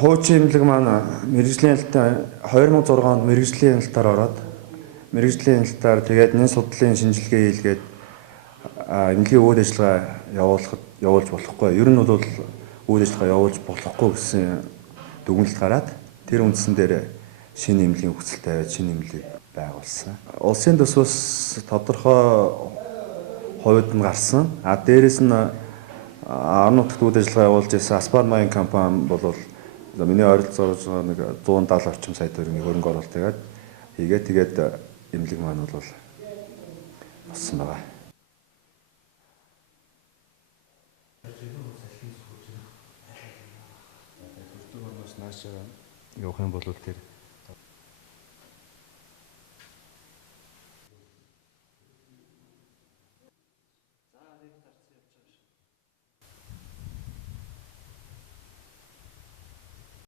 Хуучин имлэг маань мэрэгжлийн ялалтаа 2006 онд мэрэгжлийн ялалтаар ороод мэрэгжлийн ялалтаар тэгээд нэн судлалын шинжилгээ хийлгээд имлэгийн үйл ажиллагаа явуулж болохгүй. Ер нь бол үйл ажиллагаа явуулж болохгүй гэсэн дүгнэлт гараад тэр үндсэн дээр шинэ имлэгийн хүсэл тавиад шинэ имлэг байгуулсан. Улсын төсвөөс тодорхой хувьд нь гарсан. Дээрэс нь 10 нутагт үйл ажиллагаа явуулж байсан Аспар Маян компани бол миний ойролцоогоор нэг 170 орчим сая төгрөгийн хөрөнгө оруулалт хийгээд тэгээд имлэг маань бол болсон байгаа. Явах юм бол тэр